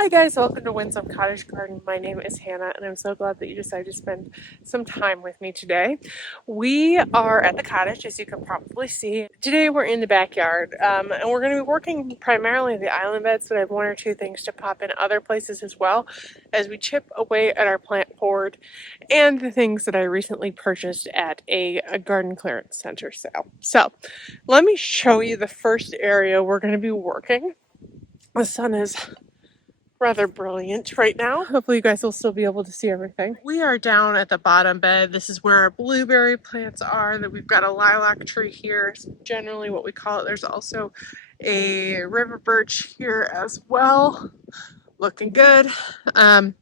Hi guys, welcome to Winsome Cottage Garden. My name is Hannah and I'm so glad that you decided to spend some time with me today. We are at the cottage, as you can probably see. Today we're in the backyard and we're going to be working primarily the island beds, but I have one or two things to pop in other places as well as we chip away at our plant hoard and the things that I recently purchased at a garden clearance center sale. So let me show you the first area we're going to be working. The sun is rather brilliant right now. Hopefully you guys will still be able to see everything. We are down at the bottom bed. This is where our blueberry plants are. That we've got a lilac tree here, generally what we call it. There's also a river birch here as well, looking good. But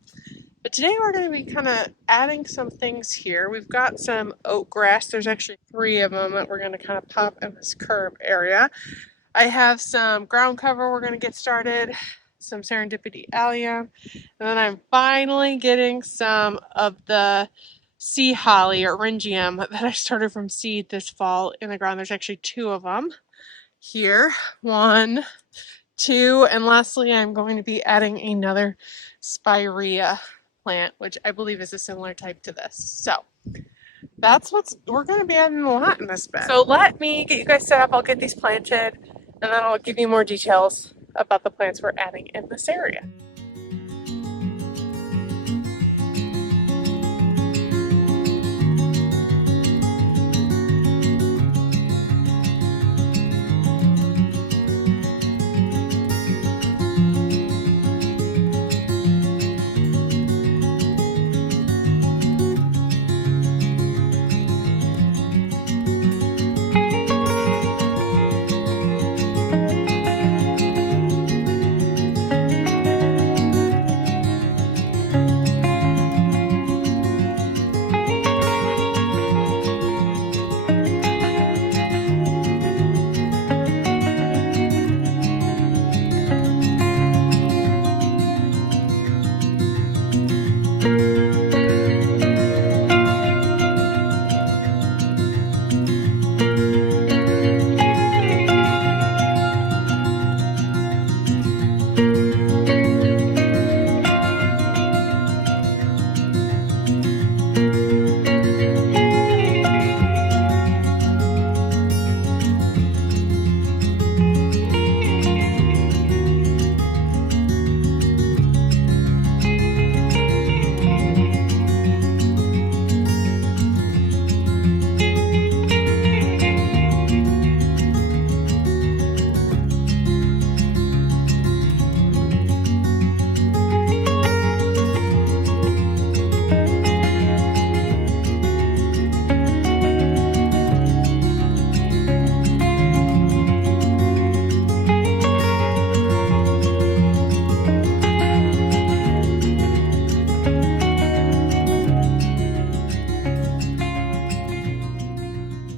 today we're going to be kind of adding some things here. We've got some oat grass. There's actually 3 of them that we're going to kind of pop in this curb area. I have some ground cover we're going to get started, some serendipity allium, and then I'm finally getting some of the sea holly or Ringium that I started from seed this fall in the ground. There's actually 2 of them here, 1, 2, and lastly I'm going to be adding another spirea plant, which I believe is a similar type to this. So that's we're going to be adding a lot in this bed. So let me get you guys set up. I'll get these planted and then I'll give you more details about the plants we're adding in this area.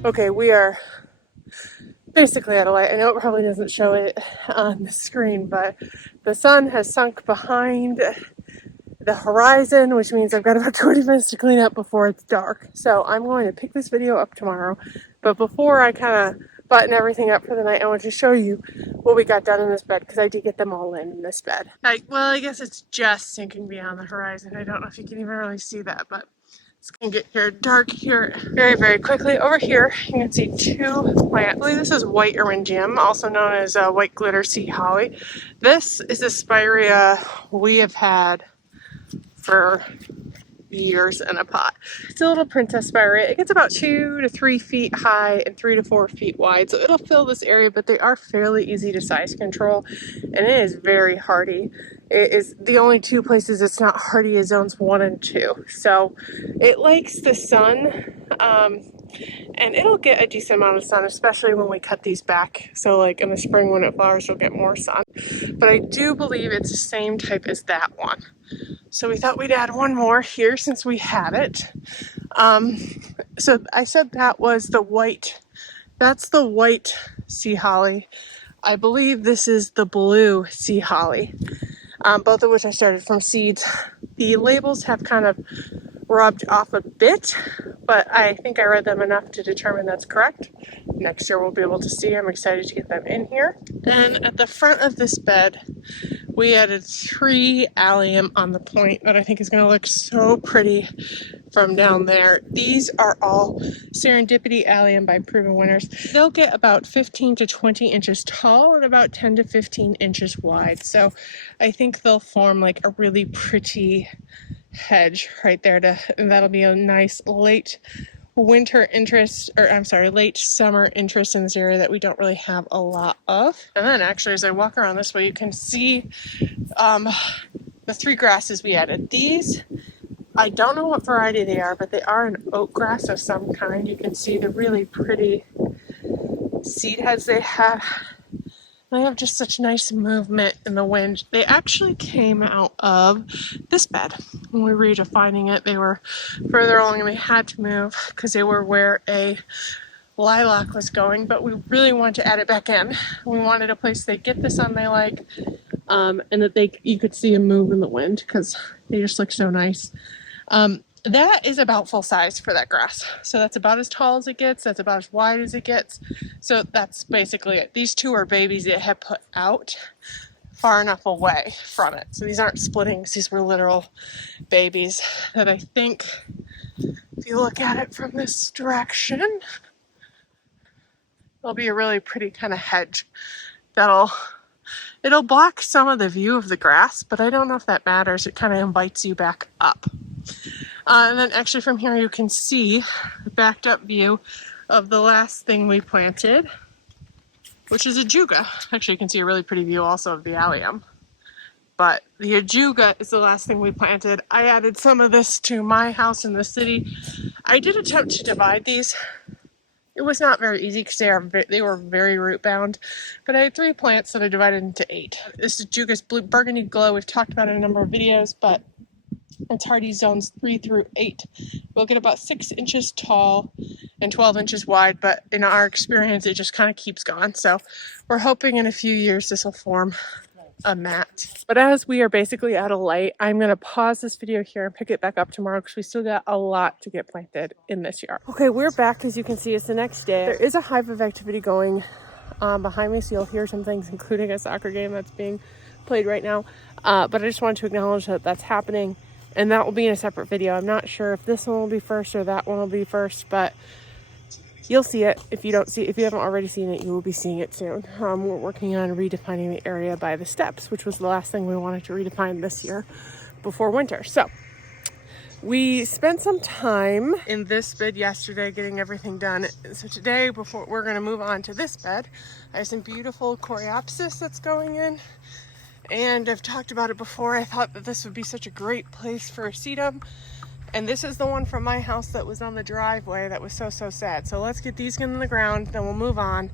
Okay, we are basically out of light. I know it probably doesn't show it on the screen, but the sun has sunk behind the horizon, which means I've got about 20 minutes to clean up before it's dark. So I'm going to pick this video up tomorrow. But before I kind of button everything up for the night, I want to show you what we got done in this bed, because I did get them all in this bed. Well, I guess it's just sinking beyond the horizon. I don't know if you can even really see that, but it's going to get here dark here very, very quickly. Over here, you can see 2 plants. I believe this is white Eringium, also known as white glitter sea holly. This is a spirea we have had for years in a pot. It's a little princess spirea. It gets about 2 to 3 feet high and 3 to 4 feet wide, so it'll fill this area, but they are fairly easy to size control, and it is very hardy. It is the only 2 places it's not hardy is zones 1 and 2. So it likes the sun, and it'll get a decent amount of sun, especially when we cut these back. So like in the spring when it flowers, you'll get more sun. But I do believe it's the same type as that one. So we thought we'd add one more here since we had it. So I said that was the white. That's the white sea holly. I believe this is the blue sea holly. Both of which I started from seeds. The labels have kind of rubbed off a bit, but I think I read them enough to determine that's correct. Next year we'll be able to see. I'm excited to get them in here. Then at the front of this bed, we added 3 allium on the point that I think is going to look so pretty from down there. These are all Serendipity allium by Proven Winners. They'll get about 15 to 20 inches tall and about 10 to 15 inches wide. So I think they'll form like a really pretty hedge right there, and that'll be a nice late winter interest, or I'm sorry, late summer interest in this area that we don't really have a lot of. And then actually as I walk around this way, you can see the 3 grasses we added. These, I don't know what variety they are, but they are an oat grass of some kind. You can see the really pretty seed heads they have. They have just such nice movement in the wind. They actually came out of this bed. When we were redefining it, they were further along and we had to move because they were where a lilac was going, but we really wanted to add it back in. We wanted a place they get the sun they like, and that you could see them move in the wind because they just look so nice. That is about full size for that grass. So that's about as tall as it gets. That's about as wide as it gets. So that's basically it. These 2 are babies that had put out far enough away from it. So these aren't splittings. These were literal babies that I think, if you look at it from this direction, there'll be a really pretty kind of hedge it'll block some of the view of the grass, but I don't know if that matters. It kind of invites you back up. And then actually from here you can see the backed up view of the last thing we planted, which is a ajuga. Actually you can see a really pretty view also of the allium. But the ajuga is the last thing we planted. I added some of this to my house in the city. I did attempt to divide these. It was not very easy because they were very root bound, but I had 3 plants that I divided into 8. This ajuga's blue burgundy glow. We've talked about it in a number of videos, but it's hardy zones 3 through 8. We'll get about 6 inches tall and 12 inches wide, but in our experience, it just kind of keeps going. So we're hoping in a few years this will form a mat. But as we are basically out of light, I'm going to pause this video here and pick it back up tomorrow because we still got a lot to get planted in this yard. Okay, we're back. As you can see, it's the next day. There is a hive of activity going behind me, so you'll hear some things, including a soccer game that's being played right now. But I just wanted to acknowledge that that's happening, and that will be in a separate video. I'm not sure if this one will be first or that one will be first, but you'll see it. If you haven't already seen it, you will be seeing it soon. We're working on redefining the area by the steps, which was the last thing we wanted to redefine this year before winter. So we spent some time in this bed yesterday getting everything done. So today, before we're going to move on to this bed, I have some beautiful Coreopsis that's going in. And I've talked about it before. I thought that this would be such a great place for a sedum. And this is the one from my house that was on the driveway that was so sad. So let's get these in the ground, then we'll move on,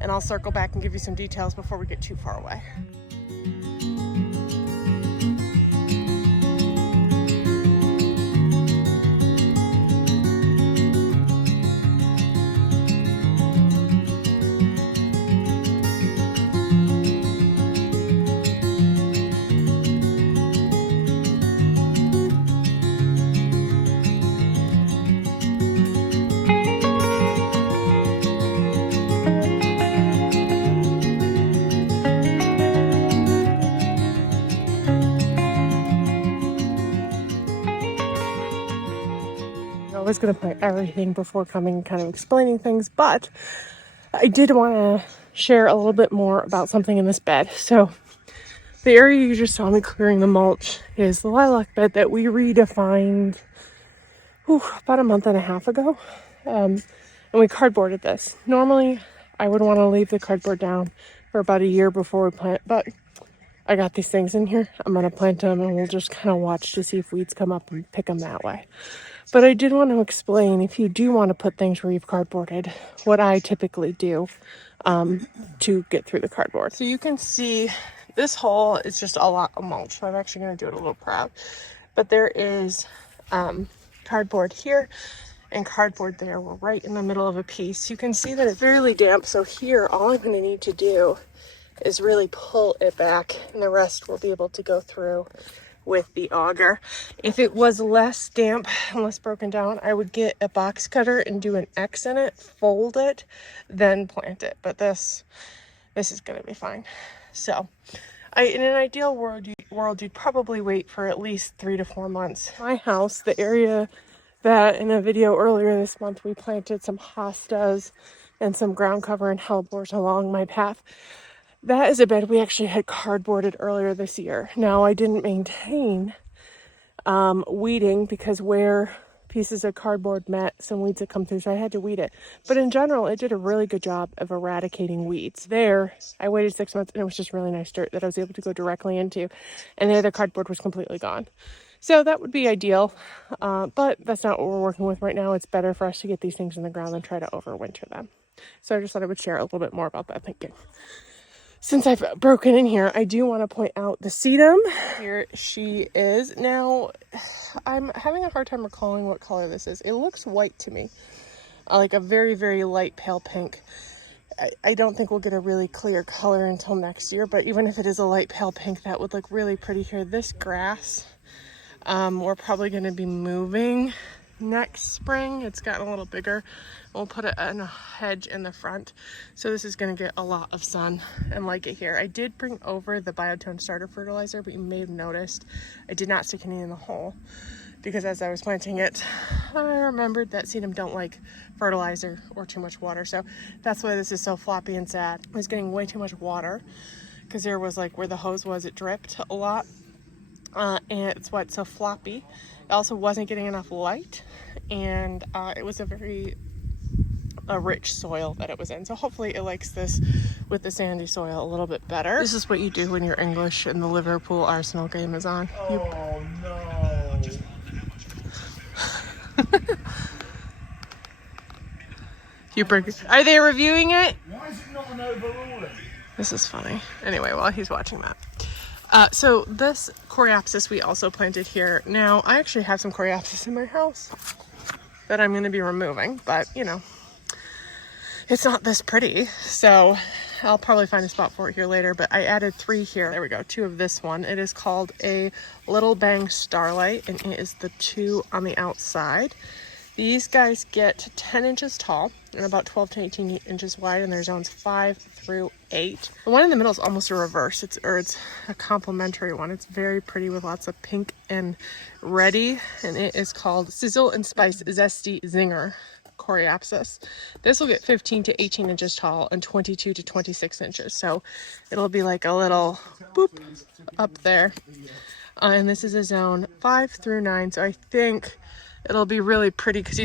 and I'll circle back and give you some details before we get too far away. I was going to plant everything before coming kind of explaining things, but I did want to share a little bit more about something in this bed. So the area you just saw me clearing the mulch is the lilac bed that we redefined about a month and a half ago, and we cardboarded this. Normally I would want to leave the cardboard down for about a year before we plant, but I got these things in here. I'm going to plant them and we'll just kind of watch to see if weeds come up and pick them that way. But I did want to explain, if you do want to put things where you've cardboarded, what I typically do to get through the cardboard. So you can see this hole is just a lot of mulch. So I'm actually going to do it a little proud. But there is cardboard here and cardboard there. We're right in the middle of a piece. You can see that it's fairly damp. So here, all I'm going to need to do is really pull it back, and the rest will be able to go through with the auger. If it was less damp and less broken down, I would get a box cutter and do an X in it, fold it, then plant it. But this is going to be fine. So In an ideal world, you'd probably wait for at least 3 to 4 months. My house, the area that in a video earlier this month, we planted some hostas and some ground cover and hellebores along my path. That is a bed we actually had cardboarded earlier this year. Now, I didn't maintain weeding because where pieces of cardboard met some weeds that come through, so I had to weed it. But in general, it did a really good job of eradicating weeds. There, I waited 6 months and it was just really nice dirt that I was able to go directly into, and there the cardboard was completely gone. So that would be ideal, but that's not what we're working with right now. It's better for us to get these things in the ground than try to overwinter them. So I just thought I would share a little bit more about that thinking. Since I've broken in here, I do want to point out the sedum. Here she is. Now, I'm having a hard time recalling what color this is. It looks white to me, like a very, very light pale pink. I don't think we'll get a really clear color until next year, but even if it is a light pale pink, that would look really pretty here. This grass, we're probably going to be moving next spring. It's gotten a little bigger. We'll put it in a hedge in the front, so this is going to get a lot of sun and like it here. I did bring over the Biotone starter fertilizer, but you may have noticed I did not stick any in the hole because as I was planting it, I remembered that sedum don't like fertilizer or too much water, so that's why this is so floppy and sad. I was getting way too much water because there was like where the hose was, it dripped a lot, and it's why it's so floppy. It also wasn't getting enough light, and it was a very rich soil that it was in. So hopefully it likes this with the sandy soil a little bit better. This is what you do when you're English and the Liverpool Arsenal game is on. Oh no. You bring. Are they reviewing it? Why is it not an overruling? This is funny. Anyway, while he's watching that. So this Coreopsis we also planted here. Now, I actually have some Coreopsis in my house that I'm going to be removing, but you know, it's not this pretty, so I'll probably find a spot for it here later, but I added 3 here. There we go, 2 of this one. It is called a Little Bang Starlight, and it is the 2 on the outside. These guys get 10 inches tall and about 12 to 18 inches wide, and their zones 5 through 8. The one in the middle is almost a reverse. It's a complementary one. It's very pretty with lots of pink and reddy, and it is called Sizzle and Spice Zesty Zinger Coreopsis. This will get 15 to 18 inches tall and 22 to 26 inches. So it'll be like a little boop up there. And this is a zone 5 through 9. So I think it'll be really pretty because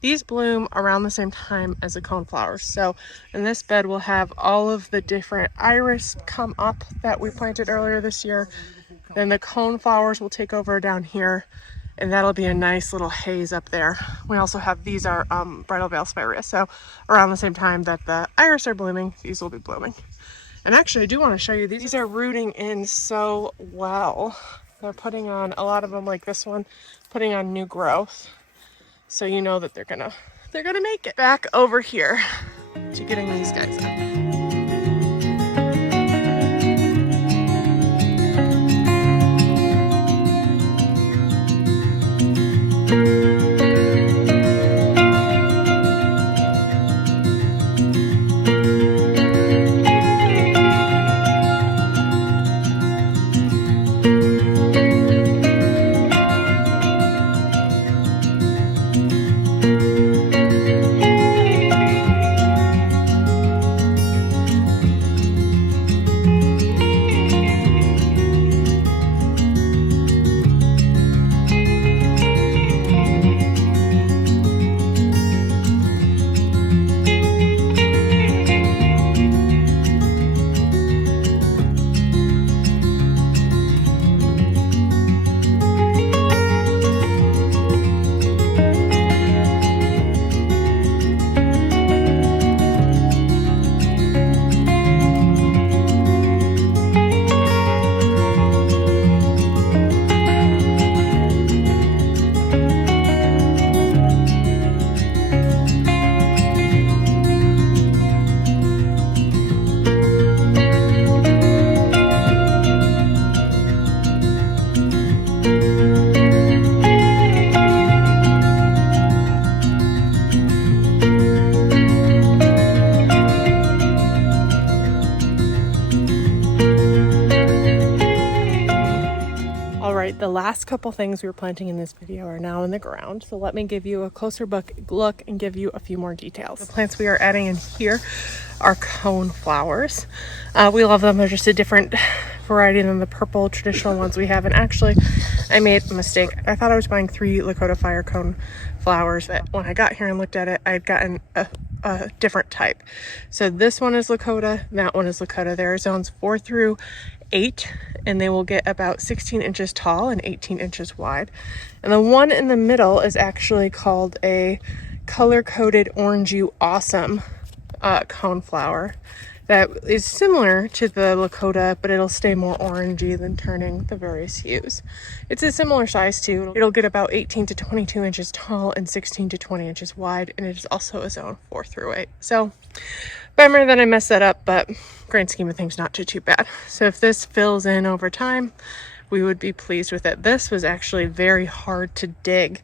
these bloom around the same time as the coneflowers. So in this bed we'll have all of the different iris come up that we planted earlier this year. Then the coneflowers will take over down here, and that'll be a nice little haze up there. We also have, these are bridal veil spirea. So around the same time that the iris are blooming, these will be blooming. And actually I do want to show you, these are rooting in so well. They're putting on, a lot of them like this one, putting on new growth. So you know that they're gonna make it. Back over here to getting these guys up. All right, the last couple things we were planting in this video are now in the ground. So let me give you a closer look and give you a few more details. The plants we are adding in here are Coneflowers. We love them. They're just a different variety than the purple traditional ones we have. And actually, I made a mistake. I thought I was buying 3 Lakota fire cone flowers, but when I got here and looked at it, I'd gotten a different type. So this one is Lakota, that one is Lakota. There are zones 4 through 8, and they will get about 16 inches tall and 18 inches wide. And the one in the middle is actually called a color-coded orangey awesome coneflower that is similar to the Lakota, but it'll stay more orangey than turning the various hues. It's a similar size too. It'll get about 18 to 22 inches tall and 16 to 20 inches wide, and it is also a zone 4 through 8. So bummer that I messed that up, but grand scheme of things, not too bad. So if this fills in over time, we would be pleased with it. This was actually very hard to dig.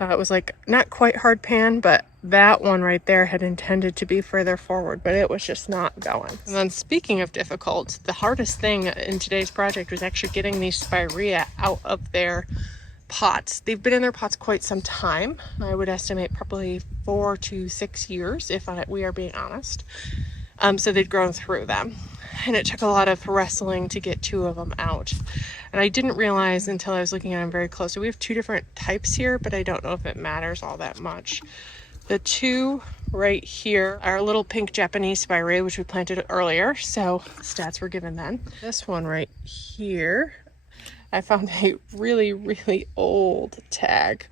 It was like not quite hard pan, but that one right there had intended to be further forward, but it was just not going. And then speaking of difficult, the hardest thing in today's project was actually getting these spirea out of their pots. They've been in their pots quite some time. I would estimate probably 4 to 6 years, if we are being honest. So they'd grown through them, and it took a lot of wrestling to get 2 of them out. And I didn't realize until I was looking at them very close. So we have 2 different types here, but I don't know if it matters all that much. The 2 right here are a little pink Japanese spirea, which we planted earlier, so stats were given then. This one right here, I found a really, really old tag,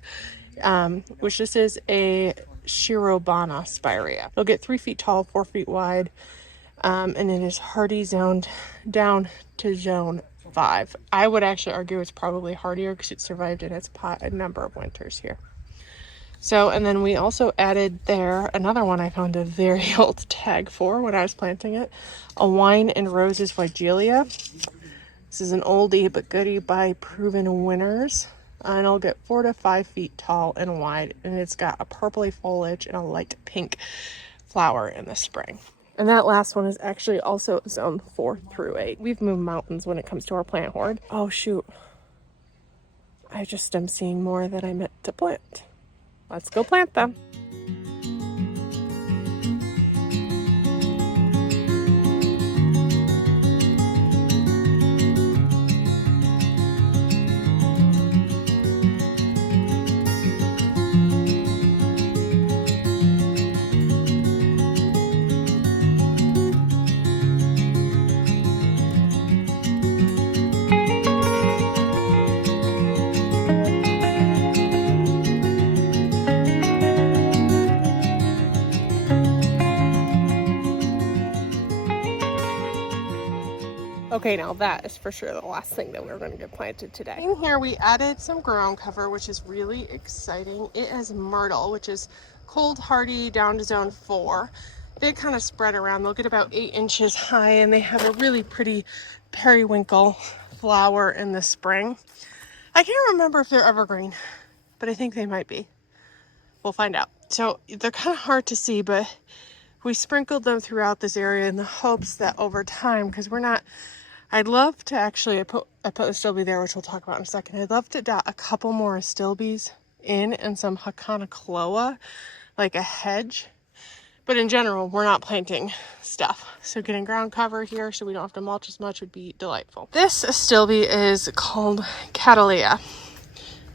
which this is a Shirobana spirea. It'll get 3 feet tall, 4 feet wide, and it is hardy zoned down to zone 5. I would actually argue it's probably hardier because it survived in its pot a number of winters here. So, and then we also added there another one I found a very old tag for when I was planting it, a Wine and Roses Weigelia. This is an oldie but goodie by proven winners. And it'll get 4 to 5 feet tall and wide, and it's got a purpley foliage and a light pink flower in the spring. And that last one is actually also zone 4 through 8. We've moved mountains when it comes to our plant hoard. Oh shoot, I just am seeing more that I meant to plant. Let's go plant them. Okay, now that is for sure the last thing that we're going to get planted today. In here we added some ground cover, which is really exciting. It is myrtle, which is cold hardy down to zone 4. They kind of spread around. They'll get about 8 inches high, and they have a really pretty periwinkle flower in the spring. I can't remember if they're evergreen, but I think they might be. We'll find out. So they're kind of hard to see, but we sprinkled them throughout this area in the hopes that over time, because I'd love to actually, I put Astilbe there, which we'll talk about in a second. I'd love to dot a couple more Astilbes in and some Hakanakloa, like a hedge. But in general, we're not planting stuff. So getting ground cover here so we don't have to mulch as much would be delightful. This Astilbe is called Catalea.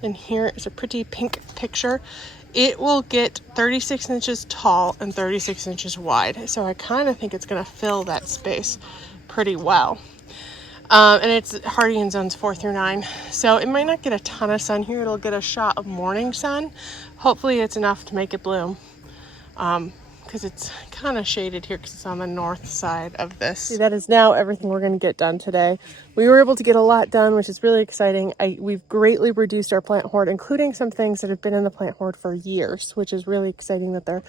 And here is a pretty pink picture. It will get 36 inches tall and 36 inches wide. So I kind of think it's going to fill that space pretty well. And it's hardy in zones 4 through 9. So it might not get a ton of sun here. It'll get a shot of morning sun. Hopefully it's enough to make it bloom. Because it's kind of shaded here because it's on the north side of this. See, that is now everything we're going to get done today. We were able to get a lot done, which is really exciting. We've greatly reduced our plant hoard, including some things that have been in the plant hoard for years, which is really exciting that they're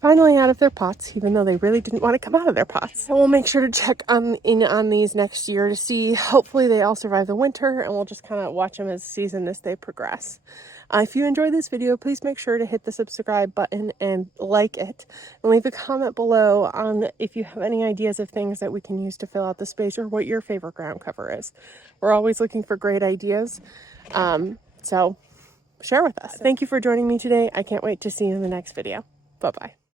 finally out of their pots, even though they really didn't want to come out of their pots. And we'll make sure to check in on these next year to see, hopefully they all survive the winter, and we'll just kind of watch them as they progress. If you enjoyed this video, please make sure to hit the subscribe button and like it. And leave a comment below on if you have any ideas of things that we can use to fill out the space or what your favorite ground cover is. ever is. We're always looking for great ideas. So share with us. Thank you for joining me today. I can't wait to see you in the next video. Bye-bye.